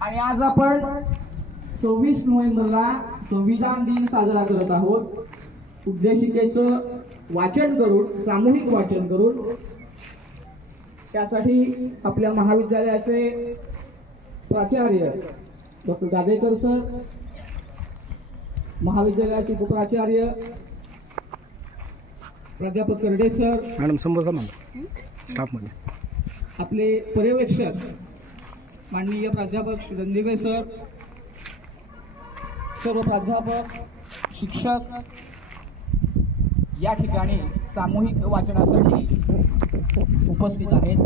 आणि आज आपण 26 नोव्हेंबरला संविधान दिन साजरा करत आहोत. उद्देशिकेचं वाचन करून, सामूहिक वाचन करून, त्यासाठी आपल्या महाविद्यालयाचे प्राचार्य डॉक्टर गादेकर सर, महाविद्यालयाचे उपप्राचार्य प्राध्यापक करडे सर, मॅडम संबोधा मला स्टाफमध्ये, आपले पर्यवेक्षक माननीय प्राध्यापक रणदिवे सर, सर्व प्राध्यापक, शिक्षक या ठिकाणी सामूहिक वाचनासाठी उपस्थित आहेत.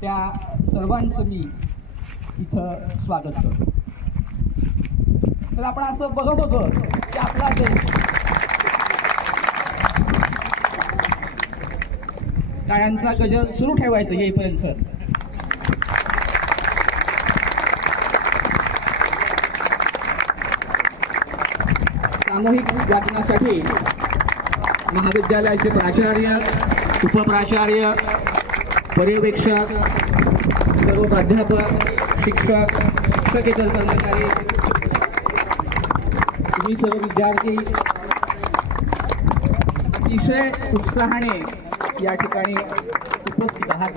त्या सर्वांचं मी इथं स्वागत करतो. तर आपण असं बघत होतो की आपला देश टाळ्यांचा गजर सुरू ठेवायचं येईपर्यंत. सामूहिक वाचनासाठी महाविद्यालयाचे प्राचार्य, उपप्राचार्य, पर्यवेक्षक, सर्व प्राध्यापक, शिक्षक, शिक्षकेतर कर्मचारी, तुम्ही सर्व विद्यार्थी अतिशय उत्साहाने या ठिकाणी उपस्थित आहात.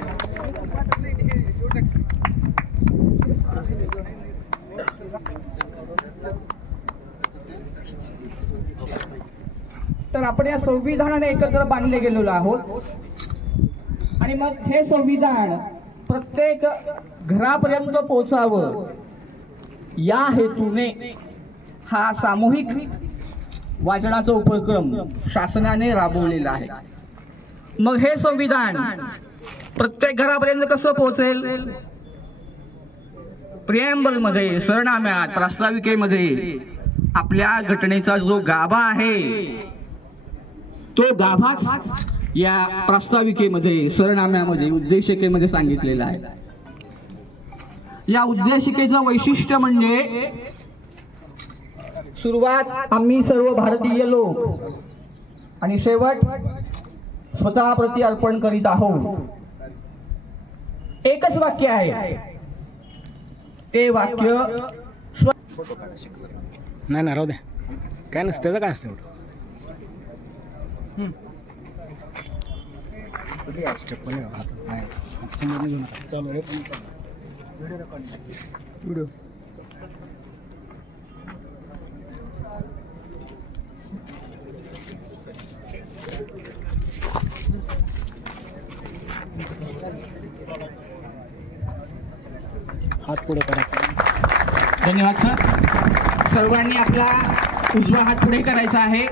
तर आपण या संविधानाने एकत्र बांधले गेलेलो आहोत आणि मग हे संविधान प्रत्येक घरापर्यंत पोहोचावं या हेतूने हा सामूहिक वाचनाचा उपक्रम शासनाने राबवलेला आहे. मग हे संविधान प्रत्येक घरापर्यंत कसं पोहोचेल? प्रिएम्बल मध्ये, सरनाम्यात, प्रास्ताविकेमध्ये आपल्या घटनेचा जो गाभा आहे तो गाभाच या प्रास्ताविकेमध्ये, सरनाम्यामध्ये, उद्देशिकेमध्ये सांगितलेला आहे. या उद्देशिकेचं वैशिष्ट्य म्हणजे सुरुवात आम्ही सर्व भारतीय लोक आणि शेवट स्वतः प्रति अर्पण करीत आहोत. एकच वाक्य आहे. ते वाक्य नाही राहू द्या, काय नसतं त्याचं, काय असतं व्हिडिओ. हात पुढे करायचा. धन्यवाद सर. सर्वांनी आपला उजवा हात पुढे करायचा आहे.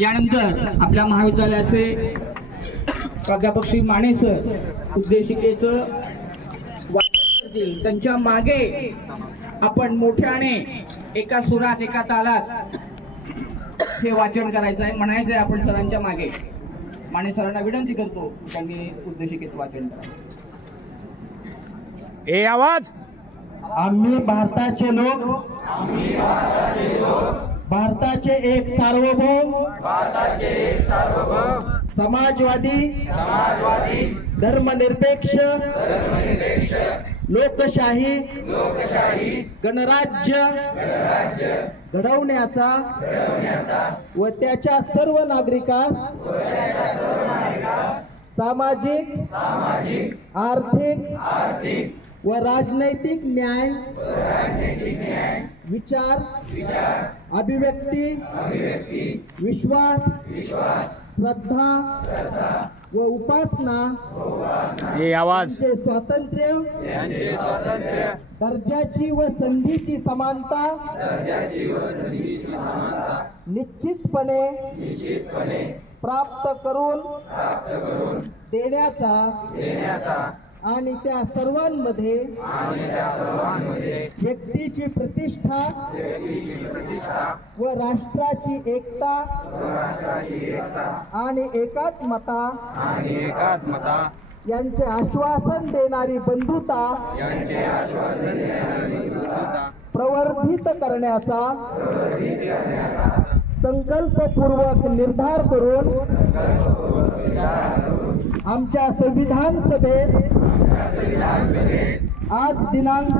यानंतर आपल्या महाविद्यालयाचे प्राध्यापक श्री माने सर उद्देशिकेचं वाचन करतील. त्यांच्या मागे आपण मोठ्याने एका सुरात, एका तालात हे वाचन करायचं आहे, म्हणायचं आहे आपण सरांच्या मागे. माने सरांना विनंती करतो त्यांनी उद्देशिकेचं वाचन करावं. ए आवाज. आम्ही भारताचे लोक, भारताचे एक सार्वभौम, समाजवादी, धर्मनिरपेक्ष, लोकशाही, गणराज्य घडवण्याचा व त्याच्या सर्व नागरिकास सामाजिक, आर्थिक व राजनैतिक न्याय, विचार, अभिव्यक्ती, विश्वास, श्रद्धा व उपासना ए आवाज. यांचे स्वातंत्र्य, दर्जाची व संधीची समानता निश्चितपणे प्राप्त करून देण्याचा आणि त्या सर्वांमध्ये व्यक्तीची प्रतिष्ठा व राष्ट्राची एकता आणि एकात्मता यांचे आश्वासन देणारी बंधुता प्रवर्धित करण्याचा संकल्पपूर्वक निर्धार करून आमच्या संविधान सभेत आज दिनांक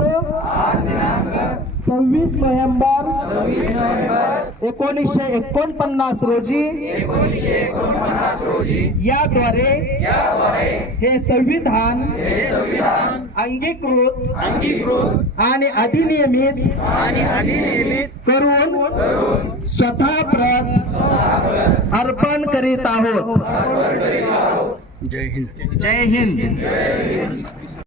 26 नोव्हेंबर 1949 रोजी याद्वारे हे संविधान अंगीकृत आणि अधिनियमित करून स्वतः प्रत अर्पण करीत आहोत. जय हिंद. जय हिंद.